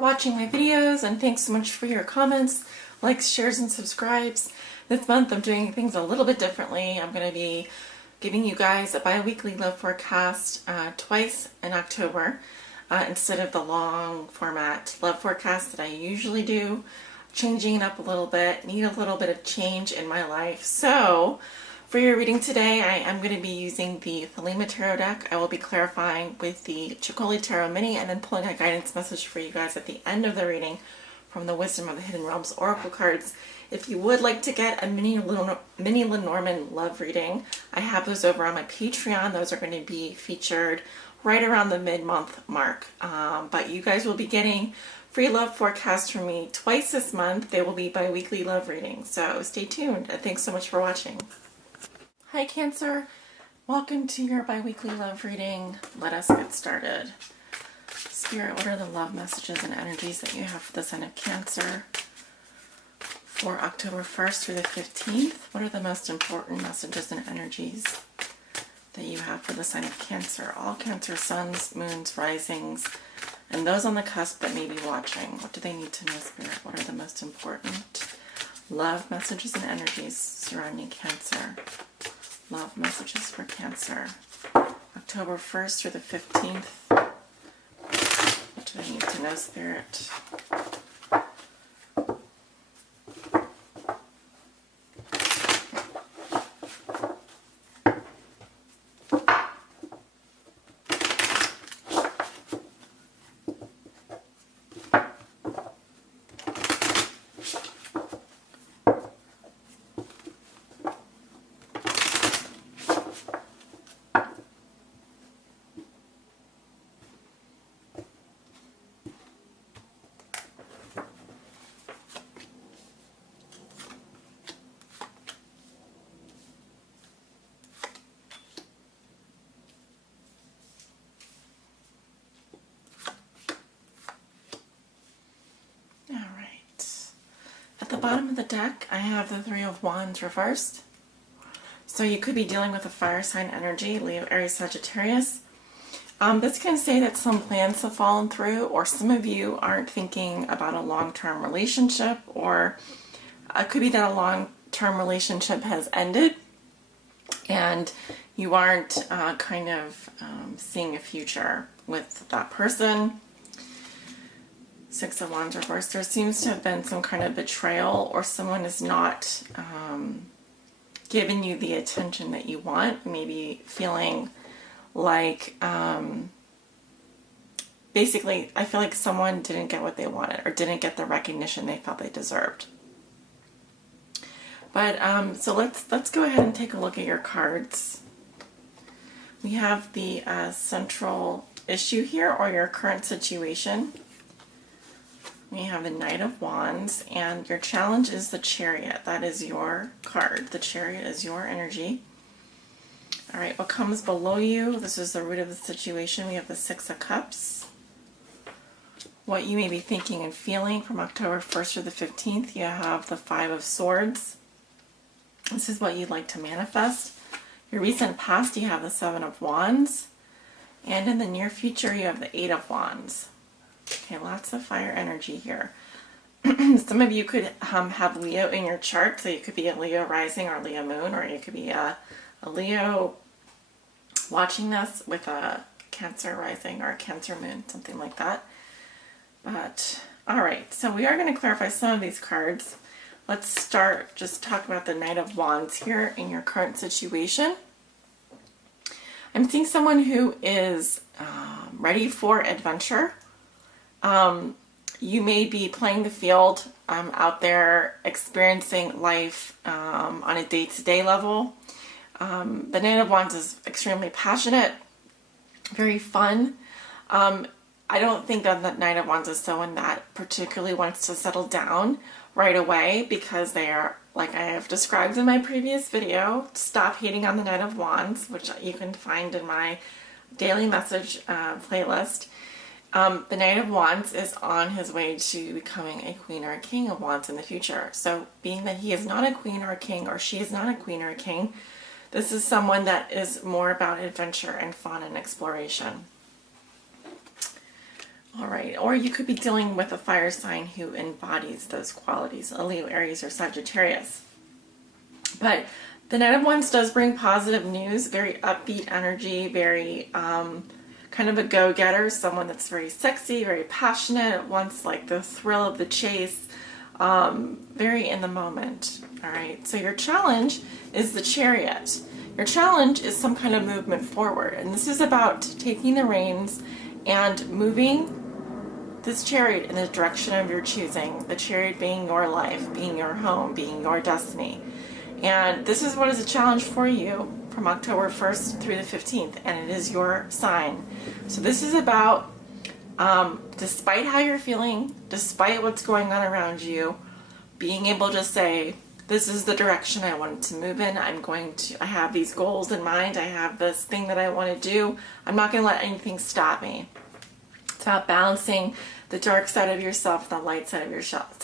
watching my videos, and thanks so much for your comments, likes, shares, and subscribes. This month I'm doing things a little bit differently. I'm going to be giving you guys a bi-weekly love forecast twice in October instead of the long format love forecast that I usually do. Changing it up a little bit, need a little bit of change in my life. So for your reading today, I am going to be using the Thelema Tarot deck. I will be clarifying with the Chicoli Tarot Mini and then pulling a guidance message for you guys at the end of the reading from the Wisdom of the Hidden Realms Oracle cards. If you would like to get a mini Lenormand love reading, I have those over on my Patreon. Those are going to be featured right around the mid-month mark. But you guys will be getting free love forecasts from me twice this month. They will be bi-weekly love readings. So stay tuned, and thanks so much for watching. Hi Cancer, welcome to your bi-weekly love reading. Let us get started. Spirit, what are the love messages and energies that you have for the sign of Cancer for October 1st through the 15th? What are the most important messages and energies that you have for the sign of Cancer? All Cancer suns, moons, risings, and those on the cusp that may be watching. What do they need to know, Spirit? What are the most important love messages and energies surrounding Cancer? Love messages for Cancer. October 1st through the 15th. What do they need to know, Spirit? At the bottom of the deck, I have the Three of Wands reversed. So you could be dealing with a fire sign energy, Leo, Aries, Sagittarius. This can say that some plans have fallen through, or some of you aren't thinking about a long-term relationship, or it could be that a long-term relationship has ended and you aren't seeing a future with that person. Six of Wands reversed. There seems to have been some kind of betrayal, or someone is not giving you the attention that you want. Maybe feeling like, basically, I feel like someone didn't get what they wanted, or didn't get the recognition they felt they deserved. But so let's go ahead and take a look at your cards. We have the central issue here, or your current situation. We have the Knight of Wands, and your challenge is the Chariot. That is your card. The Chariot is your energy. All right, what comes below you? This is the root of the situation. We have the Six of Cups. What you may be thinking and feeling from October 1st through the 15th, you have the Five of Swords. This is what you'd like to manifest. Your recent past, you have the Seven of Wands. And in the near future, you have the Eight of Wands. Okay, lots of fire energy here. Some of you could have Leo in your chart, so you could be a Leo rising or Leo moon, or you could be a Leo watching this with a Cancer rising or a Cancer moon, something like that. But, alright, so we are going to clarify some of these cards. Let's start, just talk about the Knight of Wands here in your current situation. I'm seeing someone who is ready for adventure. You may be playing the field out there, experiencing life on a day-to-day level. The Knight of Wands is extremely passionate, very fun. I don't think that the Knight of Wands is someone that particularly wants to settle down right away, because they are, like I have described in my previous video, Stop Hating on the Knight of Wands, which you can find in my daily message playlist. The Knight of Wands is on his way to becoming a queen or a king of wands in the future. So being that he is not a queen or a king, or she is not a queen or a king, this is someone that is more about adventure and fun and exploration. All right, or you could be dealing with a fire sign who embodies those qualities, a Leo, Aries, or Sagittarius. But the Knight of Wands does bring positive news, very upbeat energy, very kind of a go-getter, someone that's very sexy, very passionate, wants like the thrill of the chase, very in the moment. All right, so your challenge is the Chariot. Your challenge is some kind of movement forward, and this is about taking the reins and moving this chariot in the direction of your choosing, the chariot being your life, being your home, being your destiny. And this is what is a challenge for you from October 1st through the 15th, and it is your sign. So this is about, despite how you're feeling, despite what's going on around you, being able to say, this is the direction I want to move in. I have these goals in mind. I have this thing that I want to do. I'm not going to let anything stop me. It's about balancing the dark side of yourself, the light side of yourself,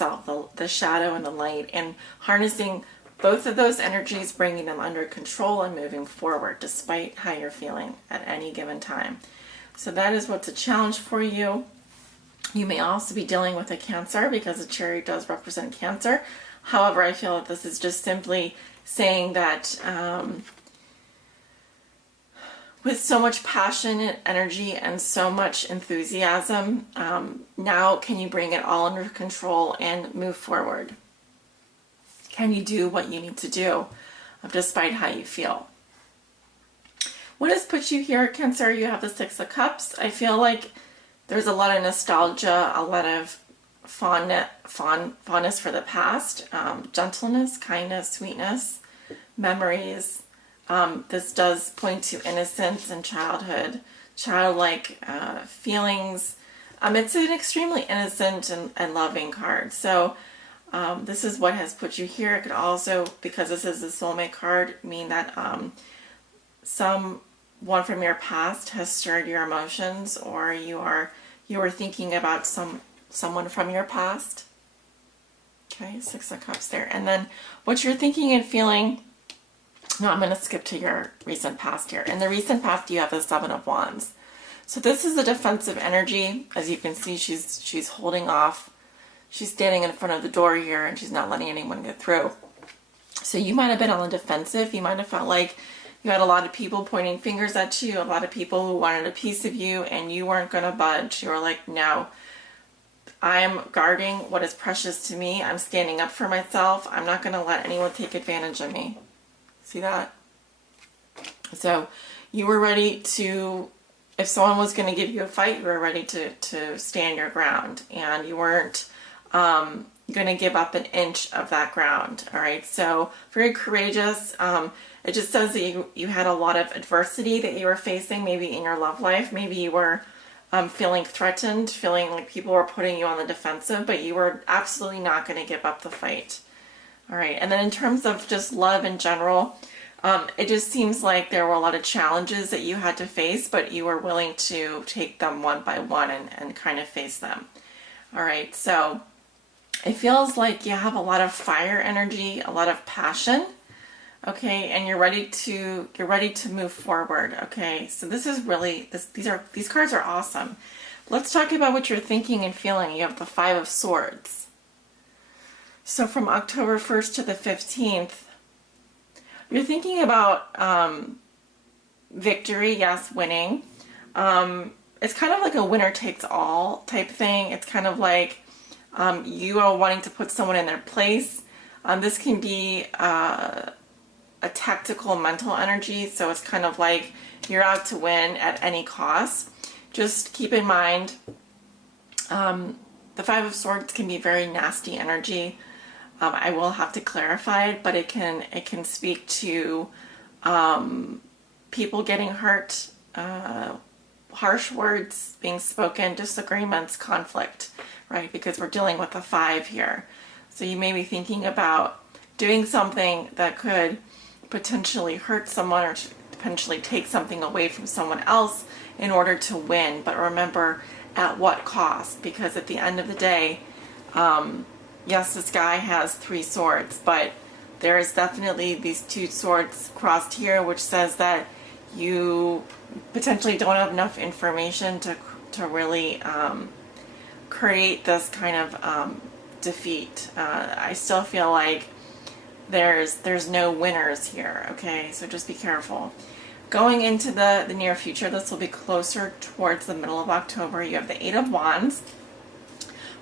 the shadow and the light, and harnessing both of those energies, bringing them under control and moving forward despite how you're feeling at any given time. So that is what's a challenge for you. You may also be dealing with a Cancer because the chariot does represent Cancer. However, I feel that this is just simply saying that with so much passion and energy and so much enthusiasm, now can you bring it all under control and move forward? Can you do what you need to do despite how you feel? What has put you here, Cancer? You have the Six of Cups. I feel like there's a lot of nostalgia, a lot of fondness for the past, gentleness, kindness, sweetness, memories. This does point to innocence and childhood, childlike feelings. It's an extremely innocent and loving card. So this is what has put you here. It could also, because this is the soulmate card, mean that someone from your past has stirred your emotions, or you are thinking about someone from your past. Okay, Six of Cups there. And then what you're thinking and feeling. No, I'm going to skip to your recent past here. In the recent past, you have the Seven of Wands. So this is a defensive energy. As you can see, she's holding off. She's standing in front of the door here, and she's not letting anyone get through. So you might have been on the defensive. You might have felt like you had a lot of people pointing fingers at you, a lot of people who wanted a piece of you, and you weren't going to budge. You were like, no, I'm guarding what is precious to me. I'm standing up for myself. I'm not going to let anyone take advantage of me. See that? So you were ready to, if someone was going to give you a fight, you were ready to stand your ground, and you weren't going to give up an inch of that ground. All right. So very courageous. It just says that you had a lot of adversity that you were facing, maybe in your love life. Maybe you were feeling threatened, feeling like people were putting you on the defensive, but you were absolutely not going to give up the fight. All right, and then in terms of just love in general, it just seems like there were a lot of challenges that you had to face, but you were willing to take them one by one and kind of face them. All right, so it feels like you have a lot of fire energy, a lot of passion, okay, and you're ready to move forward. Okay, so this is really these cards are awesome. Let's talk about what you're thinking and feeling. You have the Five of Swords. So from October 1st to the 15th, you're thinking about victory, yes, winning. It's kind of like a winner takes all type thing. It's kind of like you are wanting to put someone in their place. This can be a tactical mental energy, so it's kind of like you're out to win at any cost. Just keep in mind, the Five of Swords can be very nasty energy. I will have to clarify it, but it can speak to people getting hurt, harsh words being spoken, disagreements, conflict, right? Because we're dealing with a 5 here. So you may be thinking about doing something that could potentially hurt someone or potentially take something away from someone else in order to win. But remember, at what cost? Because at the end of the day, yes, this guy has 3 swords, but there is definitely these 2 swords crossed here, which says that you potentially don't have enough information to to really create this kind of defeat. I still feel like there's no winners here, okay? So just be careful. Going into the near future, this will be closer towards the middle of October. You have the Eight of Wands,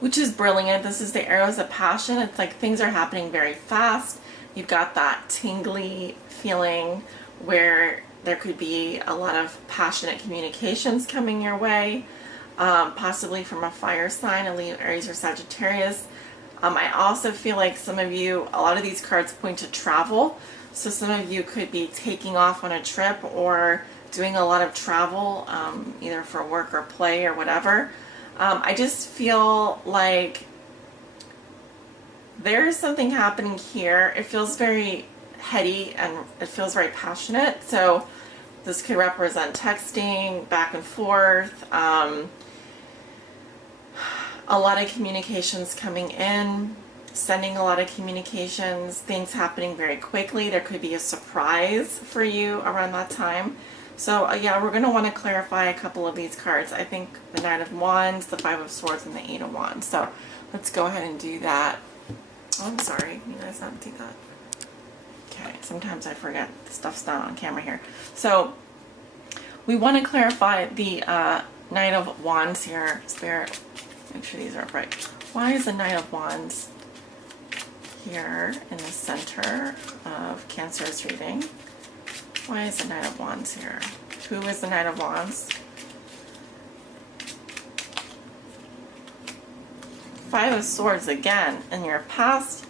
which is brilliant. This is the arrows of passion. It's like things are happening very fast. You've got that tingly feeling where there could be a lot of passionate communications coming your way, possibly from a fire sign, a Leo, Aries, or Sagittarius. I also feel like some of you, a lot of these cards point to travel. So some of you could be taking off on a trip or doing a lot of travel, either for work or play or whatever. I just feel like there's something happening here. It feels very heady and it feels very passionate. So this could represent texting, back and forth, a lot of communications coming in, sending a lot of communications, things happening very quickly. There could be a surprise for you around that time. So yeah, we're going to want to clarify a couple of these cards. I think the Knight of Wands, the Five of Swords, and the Eight of Wands. So let's go ahead and do that. Oh, I'm sorry. You guys not do that. Okay, sometimes I forget the stuff's not on camera here. So we want to clarify the Knight of Wands here, Spirit. Make sure these are upright. Why is the Knight of Wands here in the center of Cancer's reading? Why is the Knight of Wands here? Who is the Knight of Wands? Five of Swords again in your past,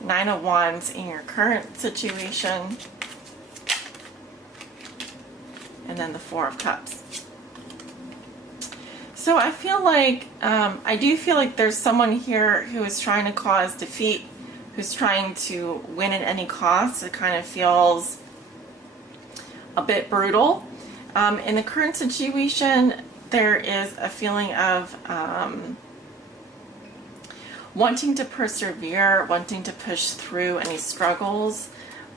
Nine of Wands in your current situation, and then the Four of Cups. So I feel like, I do feel like there's someone here who is trying to cause defeat, who's trying to win at any cost. It kind of feels a bit brutal. In the current situation, there is a feeling of wanting to persevere, wanting to push through any struggles.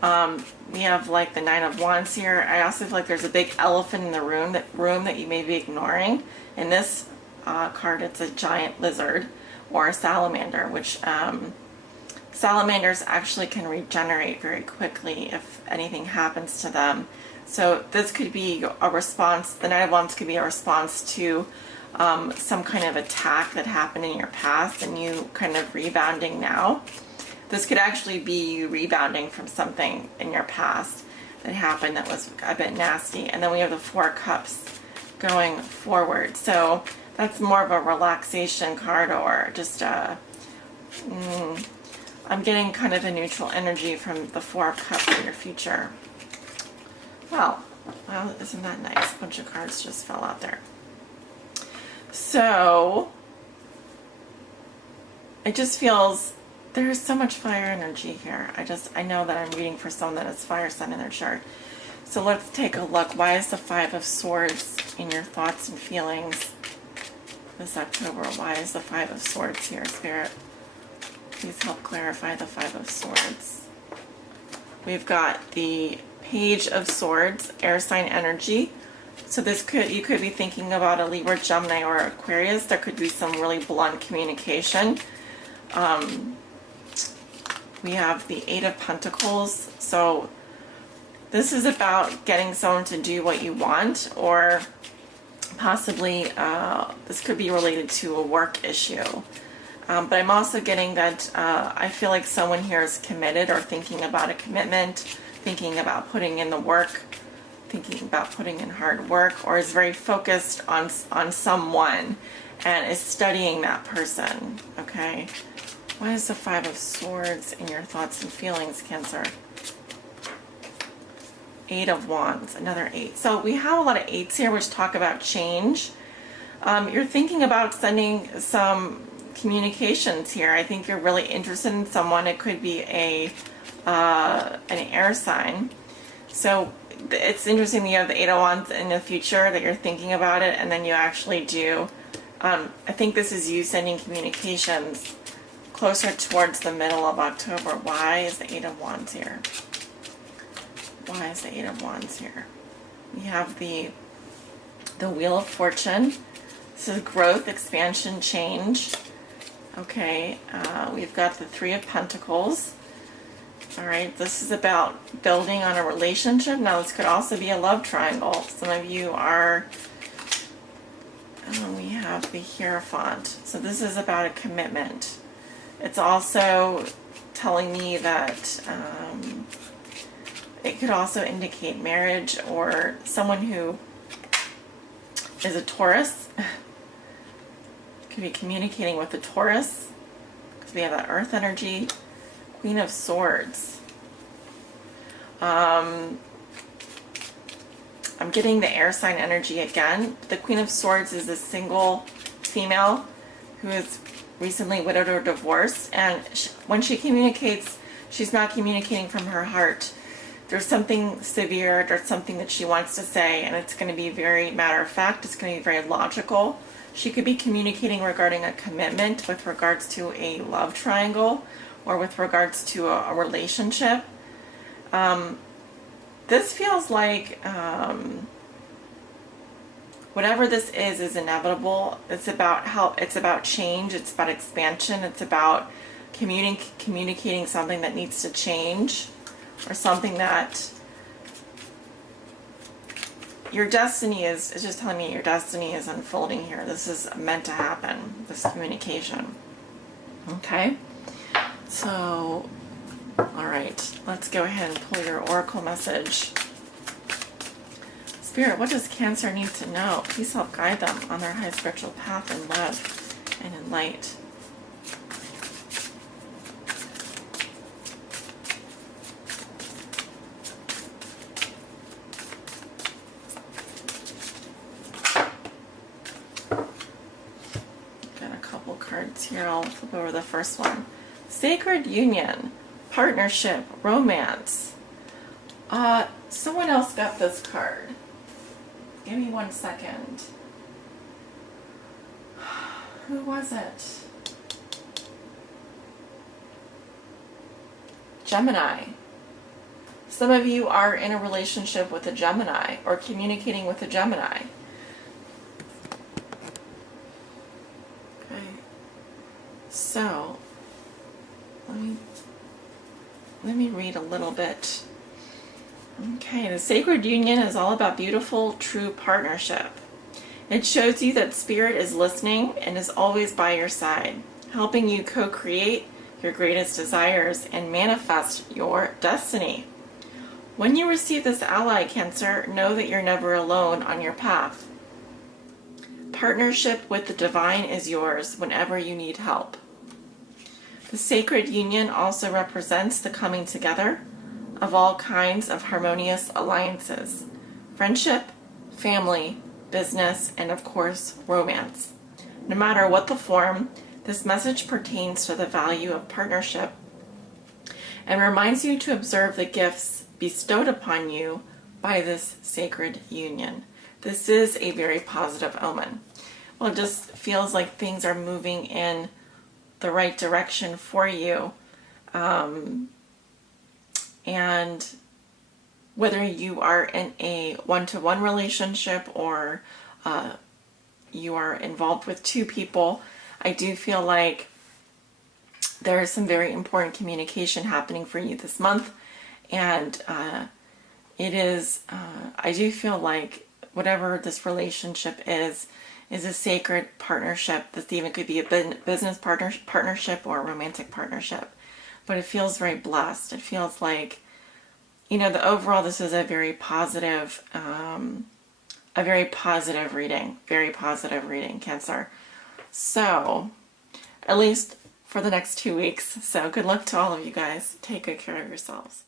We have like the Nine of Wands here. I also feel like there's a big elephant in the room that you may be ignoring. In this card, it's a giant lizard or a salamander, which salamanders actually can regenerate very quickly if anything happens to them. So this could be a response, the Knight of Wands could be a response to some kind of attack that happened in your past and you kind of rebounding now. This could actually be you rebounding from something in your past that happened that was a bit nasty. And then we have the Four Cups going forward. So that's more of a relaxation card, or just a, I'm getting kind of a neutral energy from the Four of Cups in your future. Well, isn't that nice? A bunch of cards just fell out there. So it just feels there's so much fire energy here. I know that I'm reading for someone that has fire sign in their chart. So let's take a look. Why is the Five of Swords in your thoughts and feelings this October? Why is the Five of Swords here, Spirit? Please help clarify the Five of Swords. We've got the Page of Swords, air sign energy. So this you could be thinking about a Libra, Gemini, or Aquarius. There could be some really blunt communication. We have the Eight of Pentacles. So this is about getting someone to do what you want, or possibly this could be related to a work issue. But I'm also getting that I feel like someone here is committed or thinking about a commitment, thinking about putting in the work, thinking about putting in hard work, or is very focused on someone and is studying that person, okay? Why is the Five of Swords in your thoughts and feelings, Cancer? Eight of Wands, another eight. So we have a lot of eights here which talk about change. You're thinking about sending some communications here. I think you're really interested in someone. It could be an air sign. So it's interesting that you have the Eight of Wands in the future, that you're thinking about it, and then you actually do. I think this is you sending communications closer towards the middle of October. Why is the Eight of Wands here? Why is the Eight of Wands here? We have the Wheel of Fortune. This is growth, expansion, change. Okay, we've got the Three of Pentacles. All right, this is about building on a relationship. Now, this could also be a love triangle. Some of you are, we have the Hierophant. So this is about a commitment. It's also telling me that it could also indicate marriage or someone who is a Taurus. Could be communicating with a Taurus because we have that earth energy. Queen of Swords. I'm getting the air sign energy again. The Queen of Swords is a single female who is recently widowed or divorced, and when she communicates, she's not communicating from her heart. There's something severe, there's something that she wants to say, and it's going to be very matter of fact, it's going to be very logical. She could be communicating regarding a commitment with regards to a love triangle or with regards to a relationship. This feels like whatever this is inevitable. It's about help. It's about change. It's about expansion. It's about communicating something that needs to change, or something that your destiny is just telling me your destiny is unfolding here. This is meant to happen, this communication. Okay? So, all right, let's go ahead and pull your oracle message. Spirit, what does Cancer need to know? Please help guide them on their high spiritual path in love and in light. Got a couple cards here. I'll flip over the first one. Sacred union, partnership, romance. Someone else got this card. Give me 1 second. Who was it? Gemini. Some of you are in a relationship with a Gemini or communicating with a Gemini. Okay. So, let me read a little bit. Okay, the sacred union is all about beautiful, true partnership. It shows you that Spirit is listening and is always by your side, helping you co-create your greatest desires and manifest your destiny. When you receive this ally, Cancer, know that you're never alone on your path. Partnership with the divine is yours whenever you need help. The sacred union also represents the coming together of all kinds of harmonious alliances, friendship, family, business, and of course, romance. No matter what the form, this message pertains to the value of partnership and reminds you to observe the gifts bestowed upon you by this sacred union. This is a very positive omen. Well, it just feels like things are moving in the right direction for you. And whether you are in a one-to-one relationship or you are involved with two people, I do feel like there is some very important communication happening for you this month. And it is, I do feel like whatever this relationship is a sacred partnership. This even could be a business partnership or a romantic partnership. But it feels very blessed. It feels like, the overall, this is a very positive reading. Very positive reading, Cancer. So, at least for the next 2 weeks. So, good luck to all of you guys. Take good care of yourselves.